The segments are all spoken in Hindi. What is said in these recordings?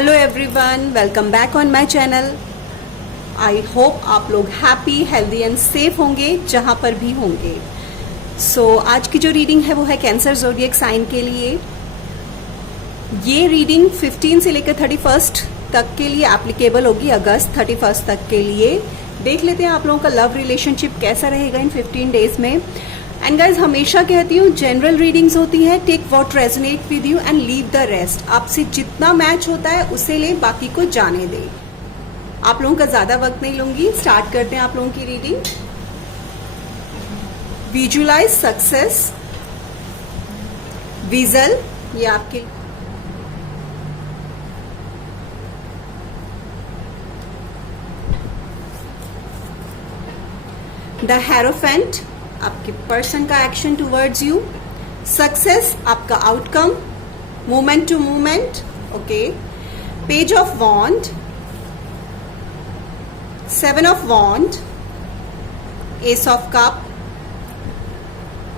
Hello everyone, welcome back on my channel. I hope आप लोग हैप्पी, हेल्दी एंड सेफ होंगे जहां पर भी होंगे। आज की जो रीडिंग है वो है कैंसर ज़ोडिएक साइन के लिए। ये रीडिंग 15 से लेकर 31 तक के लिए एप्लीकेबल होगी, अगस्त 31 तक के लिए। देख लेते हैं आप लोगों का लव रिलेशनशिप कैसा रहेगा इन 15 डेज में। एंड गाइज, हमेशा कहती हूँ जनरल रीडिंग्स होती है, take what resonate with you and leave the rest. आपसे जितना मैच होता है उसे ले, बाकी को जाने दे। आप लोगों का ज्यादा वक्त नहीं लूंगी, स्टार्ट करते हैं आप लोगों की रीडिंग। विजुअलाइज सक्सेस, विजल, ये आपके द हेरोफेंट, आपके पर्सन का एक्शन टुवर्ड्स यू। सक्सेस, आपका outcome, movement to movement. Okay, page of wand, 7 of wand, ace of cup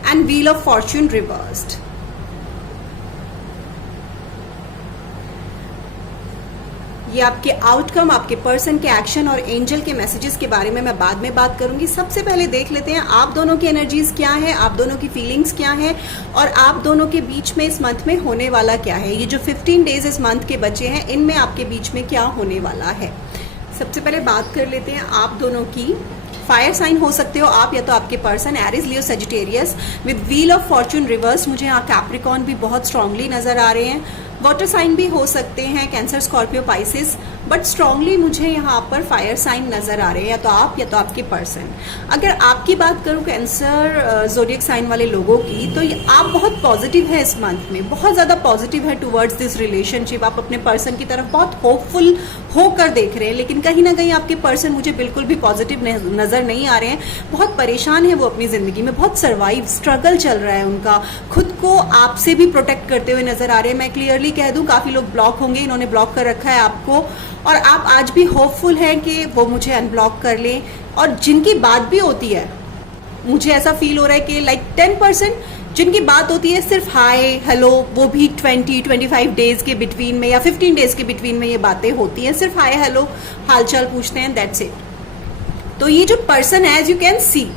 and wheel of fortune reversed. ये आपके आउटकम, आपके पर्सन के एक्शन और एंजल के मैसेजेस के बारे में मैं बाद में बात करूंगी। सबसे पहले देख लेते हैं आप दोनों की एनर्जीज क्या है, आप दोनों की फीलिंग्स क्या है और आप दोनों के बीच में इस मंथ में होने वाला क्या है। ये जो 15 डेज इस मंथ के बचे हैं, इनमें आपके बीच में क्या होने वाला है। सबसे पहले बात कर लेते हैं आप दोनों की। फायर साइन हो सकते हो आप, या तो आपके person Aries, Leo, Sagittarius with wheel of fortune reverse. मुझे यहाँ कैप्रिकॉर्न भी बहुत स्ट्रांगली नजर आ रहे हैं। वाटर साइन भी हो सकते हैं, cancer, Scorpio, Pisces, but strongly मुझे यहाँ पर फायर साइन नजर आ रहे हैं, या तो आप या तो आपके पर्सन। अगर आपकी बात करूँ कैंसर ज़ोडिएक साइन वाले लोगों की, तो आप बहुत पॉजिटिव है इस मंथ में, बहुत ज्यादा पॉजिटिव है टुवर्ड्स दिस रिलेशनशिप। आप अपने पर्सन की तरफ बहुत होपफुल होकर देख रहे हैं, लेकिन कहीं ना कहीं आपके पर्सन मुझे बिल्कुल भी पॉजिटिव नजर नहीं आ रहे हैं। बहुत परेशान है वो अपनी जिंदगी में, बहुत सर्वाइव स्ट्रगल चल रहा है उनका। खुद को आपसे भी प्रोटेक्ट करते हुए नजर आ रहे हैं। मैं क्लियरली कह दूं, काफी लोग ब्लॉक होंगे, इन्होंने ब्लॉक कर रखा है आपको, और आप आज भी होपफुल हैं कि वो मुझे अनब्लॉक कर लें। और जिनकी बात भी होती है, मुझे ऐसा फील हो रहा है कि लाइक 10% जिनकी बात होती है सिर्फ हाय हेलो, वो भी 20-25 डेज के बिटवीन में या 15 डेज के बिटवीन में ये बातें होती हैं, सिर्फ हाय हेलो हालचाल पूछते हैं, दैट्स इट। तो ये जो पर्सन है, एज यू कैन सी,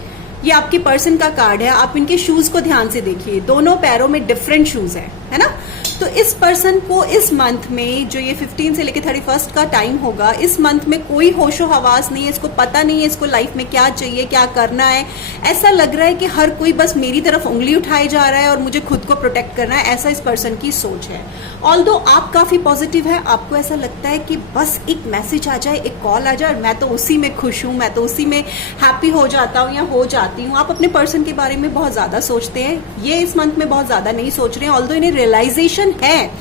ये आपके पर्सन का कार्ड है। आप इनके शूज को ध्यान से देखिए, दोनों पैरों में डिफरेंट शूज है ना। तो इस पर्सन को इस मंथ में, जो ये 15 से लेकर 31 का टाइम होगा, इस मंथ में कोई होशो हवास नहीं है। इसको पता नहीं है इसको लाइफ में क्या चाहिए, क्या करना है। ऐसा लग रहा है कि हर कोई बस मेरी तरफ उंगली उठाई जा रहा है और मुझे खुद को प्रोटेक्ट करना है, ऐसा इस पर्सन की सोच है। ऑल्दो आप काफी पॉजिटिव है, आपको ऐसा लगता है कि बस एक मैसेज आ जाए, एक कॉल आ जाए, मैं तो उसी में खुश हूँ, मैं तो उसी में हैप्पी हो जाता हूँ या हो जाती हूँ। आप अपने पर्सन के बारे में बहुत ज्यादा सोचते हैं, ये इस मंथ में बहुत ज्यादा नहीं सोच रहे हैं। ऑल्दो इन्हें रियलाइजेशन है,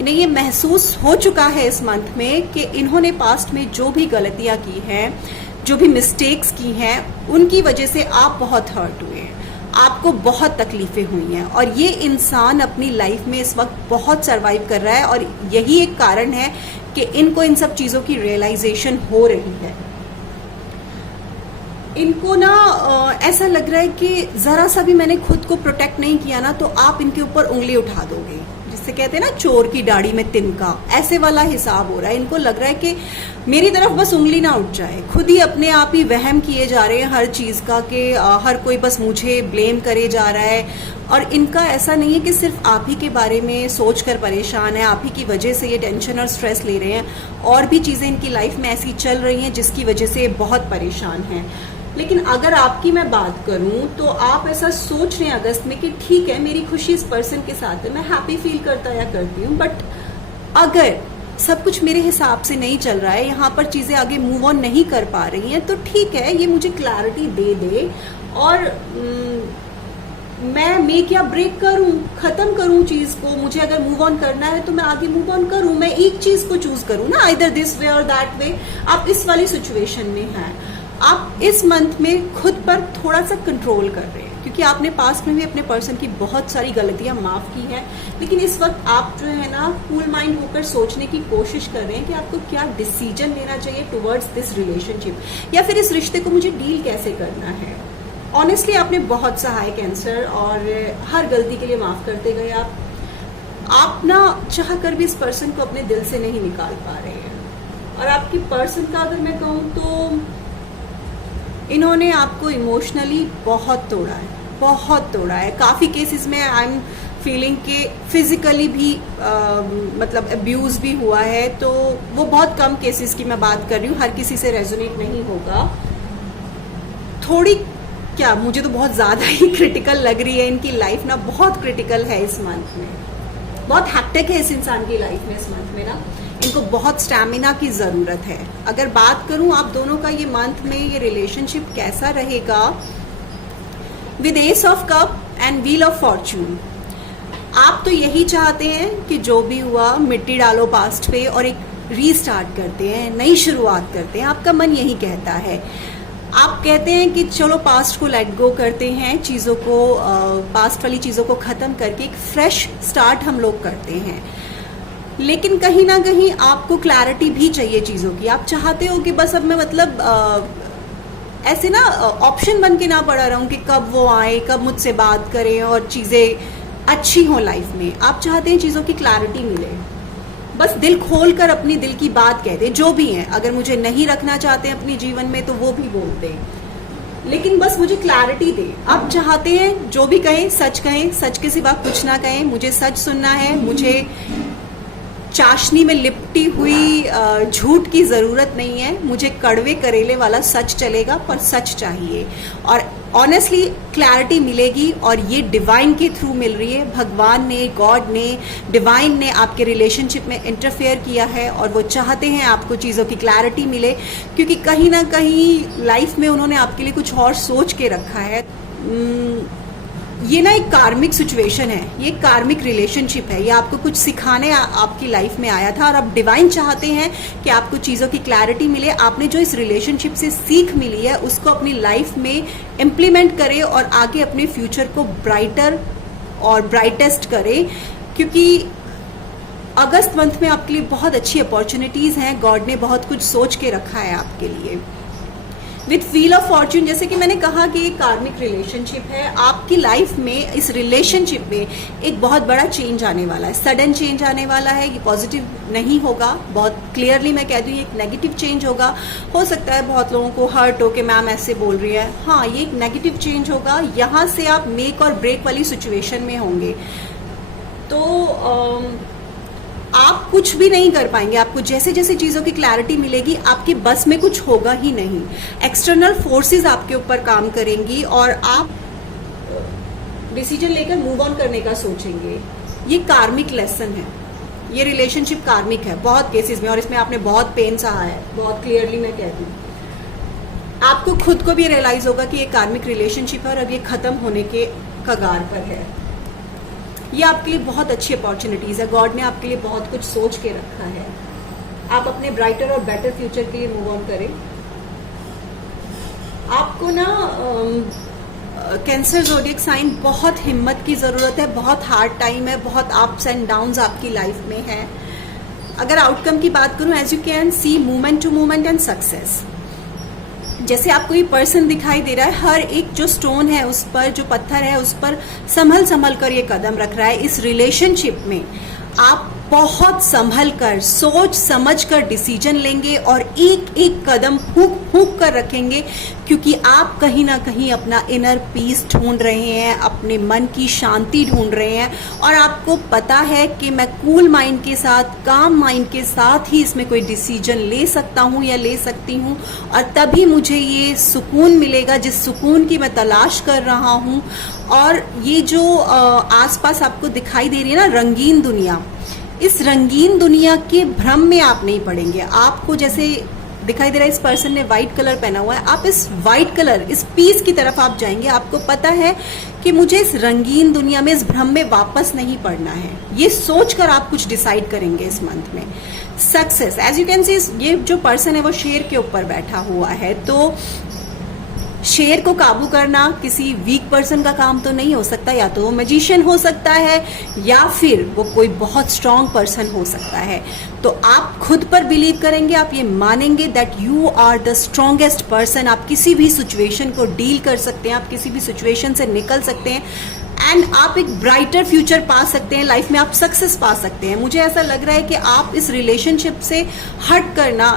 इन्हें ये महसूस हो चुका है इस मंथ में कि इन्होंने पास्ट में जो भी गलतियां की हैं, जो भी मिस्टेक्स की हैं, उनकी वजह से आप बहुत हर्ट हुए हैं, आपको बहुत तकलीफें हुई हैं, और ये इंसान अपनी लाइफ में इस वक्त बहुत सरवाइव कर रहा है। और यही एक कारण है कि इनको इन सब चीजों की रियलाइजेशन हो रही है। इनको ना ऐसा लग रहा है कि जरा सा भी मैंने खुद को प्रोटेक्ट नहीं किया ना, तो आप इनके ऊपर उंगली उठा दोगे, जिससे कहते हैं ना चोर की दाढ़ी में तिनका, ऐसे वाला हिसाब हो रहा है। इनको लग रहा है कि मेरी तरफ बस उंगली ना उठ जाए। खुद ही अपने आप ही वहम किए जा रहे हैं हर चीज का, कि हर कोई बस मुझे ब्लेम करे जा रहा है। और इनका ऐसा नहीं है कि सिर्फ आप ही के बारे में सोचकर परेशान है, आप ही की वजह से ये टेंशन और स्ट्रेस ले रहे हैं, और भी चीजें इनकी लाइफ में ऐसी चल रही हैं जिसकी वजह से बहुत परेशान हैं। लेकिन अगर आपकी मैं बात करूं, तो आप ऐसा सोच रहे हैं अगस्त में कि ठीक है, मेरी खुशी इस पर्सन के साथ है, मैं हैप्पी फील करता या करती हूँ, बट अगर सब कुछ मेरे हिसाब से नहीं चल रहा है, यहाँ पर चीजें आगे मूव ऑन नहीं कर पा रही हैं, तो ठीक है, ये मुझे क्लैरिटी दे दे और मैं मेक या ब्रेक करूं, खत्म करूं चीज को। मुझे अगर मूव ऑन करना है तो मैं आगे मूव ऑन करूं, मैं एक चीज को चूज करूं ना, आइदर दिस वे और दैट वे। आप इस वाली सिचुएशन में हैं, आप इस मंथ में खुद पर थोड़ा सा कंट्रोल कर रहे हैं, क्योंकि आपने पास्ट में भी अपने पर्सन की बहुत सारी गलतियां माफ की हैं। लेकिन इस वक्त आप जो है ना, कूल माइंड होकर सोचने की कोशिश कर रहे हैं कि आपको क्या डिसीजन लेना चाहिए टुवर्ड्स दिस रिलेशनशिप, या फिर इस रिश्ते को मुझे डील कैसे करना है। ऑनेस्टली आपने बहुत सहा है कैंसर, और हर गलती के लिए माफ करते गए आप। आप ना चाह कर भी इस पर्सन को अपने दिल से नहीं निकाल पा रहे हैं। और आपकी पर्सन का अगर मैं कहूँ तो इन्होंने आपको इमोशनली बहुत तोड़ा है, बहुत तोड़ा है। काफ़ी केसेस में आई एम फीलिंग के फिजिकली भी मतलब अब्यूज भी हुआ है। तो वो बहुत कम केसेस की मैं बात कर रही हूँ, हर किसी से रेजोनेट नहीं होगा। थोड़ी क्या, मुझे तो बहुत ज़्यादा ही क्रिटिकल लग रही है इनकी लाइफ ना, बहुत क्रिटिकल है इस मंथ में, बहुत हैक्टिक है इस इंसान की लाइफ में इस मंथ में ना। इनको बहुत स्टैमिना की ज़रूरत है। अगर बात करूं आप दोनों का ये मंथ में ये रिलेशनशिप कैसा रहेगा, with S of cup and wheel of Fortune, आप तो यही चाहते हैं कि जो भी हुआ मिट्टी डालो पास्ट पे और एक रीस्टार्ट करते हैं, नई शुरुआत करते हैं। आपका मन यही कहता है। आप कहते हैं कि चलो पास्ट को लेट गो करते हैं, चीज़ों को पास्ट वाली चीज़ों को ख़त्म करके एक फ्रेश स्टार्ट हम लोग करते हैं। लेकिन कहीं ना कहीं आपको क्लैरिटी भी चाहिए चीज़ों की। आप चाहते हो कि बस अब मैं मतलब ऐसे ना ऑप्शन बन के ना पड़ा रहूं कि कब वो आए, कब मुझसे बात करें और चीज़ें अच्छी हों लाइफ में। आप चाहते हैं चीज़ों की क्लैरिटी मिले, बस दिल खोल कर अपनी दिल की बात कहते, जो भी हैं। अगर मुझे नहीं रखना चाहते हैं अपने जीवन में तो वो भी बोलते हैं, लेकिन बस मुझे क्लैरिटी दे। आप चाहते हैं जो भी कहें सच के सिवा कुछ ना कहें। मुझे सच सुनना है, मुझे चाशनी में लिपटी हुई झूठ की ज़रूरत नहीं है। मुझे कड़वे करेले वाला सच चलेगा, पर सच चाहिए। और ऑनेस्टली क्लैरिटी मिलेगी, और ये डिवाइन के थ्रू मिल रही है। भगवान ने, गॉड ने, डिवाइन ने आपके रिलेशनशिप में इंटरफेयर किया है, और वो चाहते हैं आपको चीज़ों की क्लैरिटी मिले, क्योंकि कहीं ना कहीं लाइफ में उन्होंने आपके लिए कुछ और सोच के रखा है। ये ना एक कार्मिक सिचुएशन है, ये कार्मिक रिलेशनशिप है। ये आपको कुछ सिखाने आपकी लाइफ में आया था, और अब डिवाइन चाहते हैं कि आपको चीज़ों की क्लैरिटी मिले। आपने जो इस रिलेशनशिप से सीख मिली है उसको अपनी लाइफ में इम्प्लीमेंट करें, और आगे अपने फ्यूचर को ब्राइटर और ब्राइटेस्ट करें, क्योंकि अगस्त मंथ में आपके लिए बहुत अच्छी अपॉर्चुनिटीज़ हैं। गॉड ने बहुत कुछ सोच के रखा है आपके लिए। विथ व्हील ऑफ फॉर्चून, जैसे कि मैंने कहा कि एक कार्मिक रिलेशनशिप है। आपकी लाइफ में इस रिलेशनशिप में एक बहुत बड़ा चेंज आने वाला है, सडन चेंज आने वाला है। ये पॉजिटिव नहीं होगा, बहुत क्लियरली मैं कह दूँ, ये एक नेगेटिव चेंज होगा। हो सकता है बहुत लोगों को हर्ट हो कि मैम ऐसे बोल रही है। हाँ, ये एक नेगेटिव चेंज होगा। यहाँ से आप मेक और ब्रेक वाली सिचुएशन में होंगे, तो आप कुछ भी नहीं कर पाएंगे। आपको जैसे जैसे चीज़ों की क्लैरिटी मिलेगी, आपकी बस में कुछ होगा ही नहीं। एक्सटर्नल फोर्सेस आपके ऊपर काम करेंगी, और आप डिसीजन लेकर मूव ऑन करने का सोचेंगे। ये कार्मिक लेसन है, ये रिलेशनशिप कार्मिक है बहुत केसेस में, और इसमें आपने बहुत पेन सहा है, बहुत क्लियरली मैं कहती हूँ। आपको खुद को भी रियलाइज होगा कि ये कार्मिक रिलेशनशिप है और अब ये खत्म होने के कगार पर है। ये आपके लिए बहुत अच्छी अपॉर्चुनिटीज़ है। गॉड ने आपके लिए बहुत कुछ सोच के रखा है। आप अपने ब्राइटर और बेटर फ्यूचर के लिए मूव ऑन करें। आपको ना कैंसर ज़ोडिएक साइन, बहुत हिम्मत की ज़रूरत है, बहुत हार्ड टाइम है, बहुत अप्स एंड डाउन्स आपकी लाइफ में है। अगर आउटकम की बात करूं, as you can see movement to movement and success. जैसे आपको ये पर्सन दिखाई दे रहा है, हर एक जो स्टोन है उस पर, जो पत्थर है उस पर संभल संभल कर ये कदम रख रहा है। इस रिलेशनशिप में आप बहुत संभल कर, सोच समझ कर डिसीजन लेंगे, और एक एक कदम फूंक फूंक कर रखेंगे, क्योंकि आप कहीं ना कहीं अपना इनर पीस ढूंढ रहे हैं, अपने मन की शांति ढूंढ रहे हैं। और आपको पता है कि मैं कूल माइंड के साथ, काम माइंड के साथ ही इसमें कोई डिसीजन ले सकता हूँ या ले सकती हूँ, और तभी मुझे ये सुकून मिलेगा जिस सुकून की मैं तलाश कर रहा हूँ। और ये जो आसपास आपको दिखाई दे रही है ना रंगीन दुनिया, इस रंगीन दुनिया के भ्रम में आप नहीं पड़ेंगे। आपको जैसे दिखाई दे रहा है, इस पर्सन ने व्हाइट कलर पहना हुआ है, आप इस व्हाइट कलर, इस पीस की तरफ आप जाएंगे। आपको पता है कि मुझे इस रंगीन दुनिया में, इस भ्रम में वापस नहीं पड़ना है। ये सोचकर आप कुछ डिसाइड करेंगे इस मंथ में। Success, as you can see, ये जो पर्सन है वो शेर के ऊपर बैठा हुआ है, तो शेर को काबू करना किसी वीक पर्सन का काम तो नहीं हो सकता। या तो वो मैजिशियन हो सकता है, या फिर वो कोई बहुत स्ट्रांग पर्सन हो सकता है। तो आप खुद पर बिलीव करेंगे, आप ये मानेंगे that you are the strongest person. आप किसी भी सिचुएशन को डील कर सकते हैं, आप किसी भी सिचुएशन से निकल सकते हैं। एंड आप एक ब्राइटर फ्यूचर पा सकते हैं, लाइफ में आप सक्सेस पा सकते हैं। मुझे ऐसा लग रहा है कि आप इस रिलेशनशिप से हट करना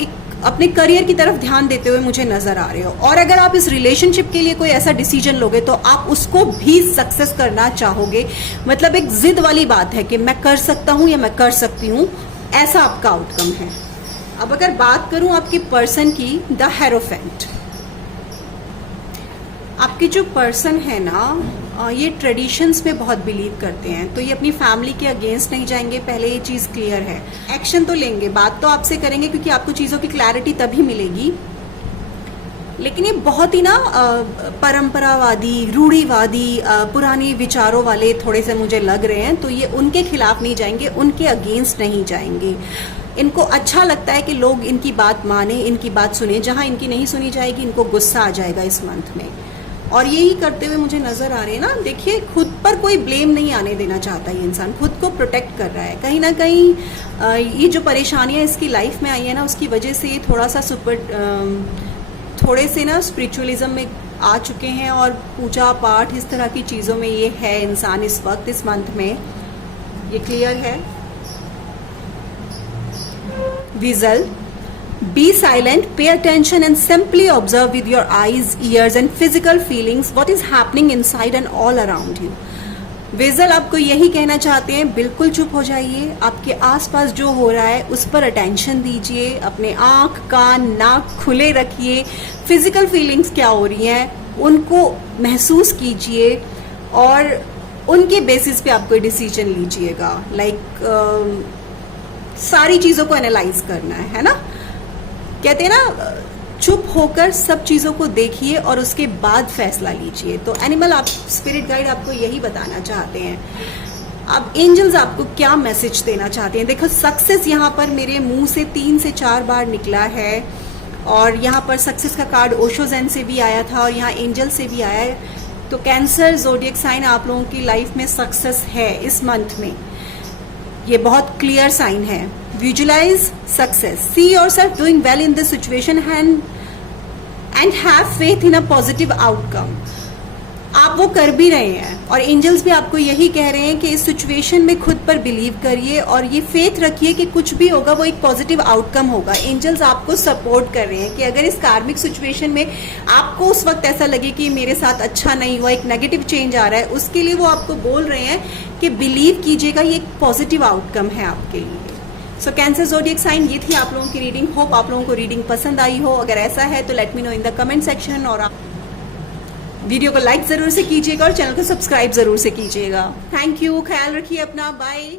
एक अपने करियर की तरफ ध्यान देते हुए मुझे नजर आ रहे हो। और अगर आप इस रिलेशनशिप के लिए कोई ऐसा डिसीजन लोगे तो आप उसको भी सक्सेस करना चाहोगे। मतलब एक जिद वाली बात है कि मैं कर सकता हूं या मैं कर सकती हूं, ऐसा आपका आउटकम है। अब अगर बात करूं आपके पर्सन की, द हेरोफेंट, आपके जो पर्सन है ना, ये ट्रेडिशंस में बहुत बिलीव करते हैं, तो ये अपनी फैमिली के अगेंस्ट नहीं जाएंगे, पहले ये चीज़ क्लियर है। एक्शन तो लेंगे, बात तो आपसे करेंगे, क्योंकि आपको चीज़ों की क्लैरिटी तभी मिलेगी। लेकिन ये बहुत ही ना परंपरावादी, रूढ़िवादी, पुरानी विचारों वाले थोड़े से मुझे लग रहे हैं, तो ये उनके खिलाफ नहीं जाएंगे, उनके अगेंस्ट नहीं जाएंगे। इनको अच्छा लगता है कि लोग इनकी बात माने, इनकी बात सुने। जहां इनकी नहीं सुनी जाएगी, इनको गुस्सा आ जाएगा इस मंथ में। और यही करते हुए मुझे नजर आ रहे हैं ना। देखिए, खुद पर कोई ब्लेम नहीं आने देना चाहता ये इंसान, खुद को प्रोटेक्ट कर रहा है। कहीं ना कहीं ये जो परेशानियां इसकी लाइफ में आई है ना, उसकी वजह से ये थोड़े से ना स्पिरिचुअलिज्म में आ चुके हैं, और पूजा पाठ इस तरह की चीज़ों में ये है इंसान इस वक्त, इस मंथ में। ये क्लियर है। Vigil, be silent, pay attention and simply observe with your eyes, ears and physical feelings what is happening inside and all around you. Vessel आपको यही कहना चाहते हैं, बिल्कुल चुप हो जाइए, आपके आसपास जो हो रहा है उस पर अटेंशन दीजिए, अपने आंख, कान, नाक खुले रखिए, फिजिकल फीलिंग्स क्या हो रही हैं उनको महसूस कीजिए, और उनके बेसिस पे आप कोई डिसीजन लीजिएगा। सारी चीज़ों को एनालाइज करना है ना। कहते हैं ना, चुप होकर सब चीज़ों को देखिए और उसके बाद फैसला लीजिए। तो एनिमल, आप स्पिरिट गाइड आपको यही बताना चाहते हैं। अब एंजल्स आपको क्या मैसेज देना चाहते हैं? देखो, सक्सेस यहाँ पर मेरे मुंह से 3 से 4 बार निकला है, और यहाँ पर सक्सेस का कार्ड ओशो ज़ेन से भी आया था और यहाँ एंजल से भी आया है। तो कैंसर ज़ोडिएक साइन, आप लोगों की लाइफ में सक्सेस है इस मंथ में, ये बहुत क्लियर साइन है। Visualize success. See yourself doing well in this situation and have faith in a positive outcome. आप वो कर भी रहे हैं, और एंजल्स भी आपको यही कह रहे हैं कि इस सिचुएशन में खुद पर बिलीव करिए और ये फेथ रखिए कि कुछ भी होगा वो एक पॉजिटिव आउटकम होगा। एंजल्स आपको सपोर्ट कर रहे हैं कि अगर इस कार्मिक सिचुएशन में आपको उस वक्त ऐसा लगे कि मेरे साथ अच्छा नहीं हुआ, एक नेगेटिव चेंज आ रहा है, उसके लिए वो आपको बोल रहे हैं कि बिलीव कीजिएगा, ये एक पॉजिटिव आउटकम है आपके लिए। सो कैंसर ज़ोडिएक साइन, ये थी आप लोगों की रीडिंग। होप आप लोगों को रीडिंग पसंद आई हो। अगर ऐसा है तो let me know in the comment section, और आप वीडियो को लाइक ज़रूर से कीजिएगा और चैनल को सब्सक्राइब ज़रूर से कीजिएगा। थैंक यू, ख्याल रखिए अपना, बाय।